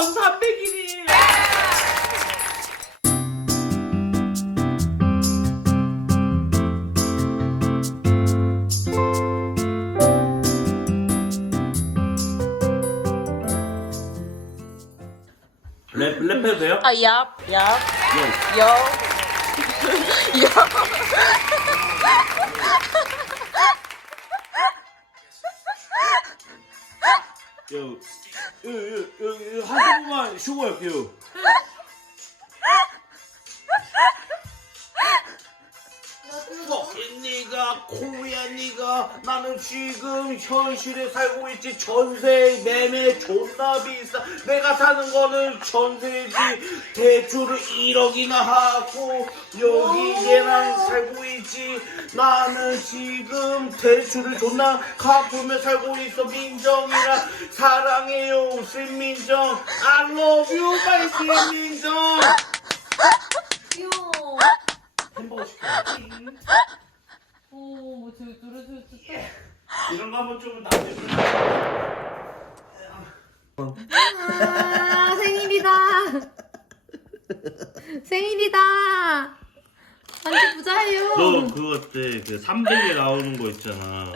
1300일이에요. 랩, 랩해도 돼요? 아, 얍, 얍, 요. 요. 요, 요, 요, 요, 요, 한번 만 쉬고 할게요. 거긴 네가 코야 네가 나는 지금 현실에 살고 있지. 전세 매매 존나 비싸. 내가 사는 거는 전세지. 대출을 1억이나 하고 여기 얘랑 살고 있지 나는 지금 대출을 존나 갚으며 살고 있어 민정이랑 사랑해요 신민정 I love you my 신민정 아, 생일이다. 생일이다. 완전 부자예요. 너 그거 어때? 그 300에 나오는 거 있잖아.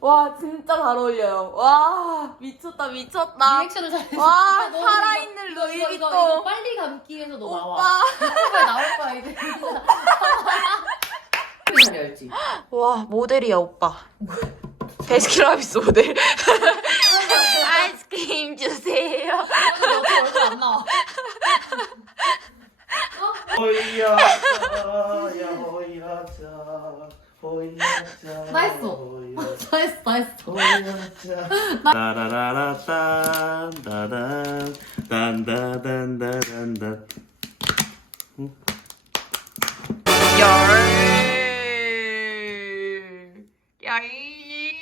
와, 진짜 잘 어울려요. 와, 미쳤다, 미쳤다. 리액션을 잘해. 와, 너 살아있는 이거, 이거, 이거, 루이비통. 빨리 감기 위해서 너 나와. 오빠. 나올 거야, 이제. 와, 모델이야, 오빠. 베스킨라빈스 모델. 아이스크림 주세요. 너도 얼굴 안 나와. 호이야 호이야자, 호이야자. 나 했어. 다 했어, 다 했어. 따라라라딴 따단 딴다단다단다. 열. 열.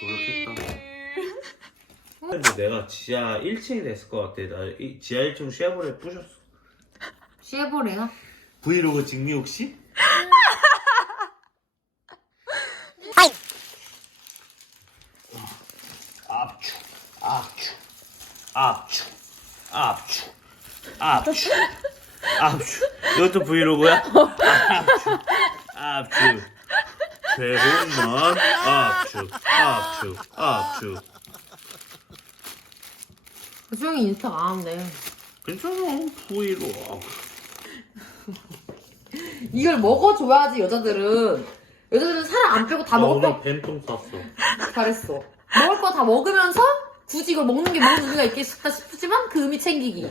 노력했다. 근데 내가 지하 1층이 됐을 것 같아. 나 이 지하 1층 쉐보레 부셨어. 쉐보레요? 브이로그 찍니 혹시? 압축, 압축, 압축, 압축, 압축, 압축. 이것도 브이로그야? 압축, 압축. 최고만 압축, 압축, 압축. 수영이 인스타 안 하는데. 괜찮아, 브이로그. 이걸 먹어줘야지, 여자들은. 여자들은 살안 빼고 다 나 먹을 거 오늘 뱀똥 쌌어. 잘했어. 먹을 거 다 먹으면서 굳이 이걸 먹는 게 먹는 의미가 있겠다 싶지만 그 의미 챙기기.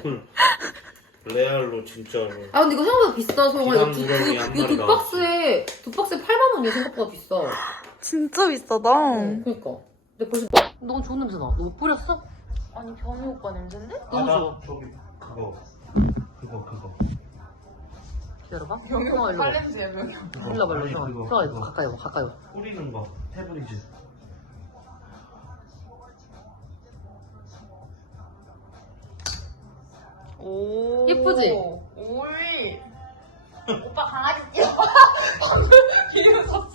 레알로 진짜로. 아 근데 이거 생각보다 비싸 소영아 이거 두, 한 이거 마리 두 박스에 두 박스에 8만 원이야 생각보다 비싸. 진짜 비싸다. 어, 그러니까. 근데 벌써 너무 좋은 냄새 나. 너못 뿌렸어? 아니, 변희 오빠 냄새인데? 너무 좋아. 저기 그거 그거 그거. 기다려봐. 소영아 일로 와. 냄새야, 변희. 일로 와봐 일로 아니, 와. 그거, 소영아 일로 그거. 가까이 와 가까이 와. 뿌리는 거 페브리즈. 예쁘지? 오이. 오빠 강아지 뛰어. 방금 기름 섰어.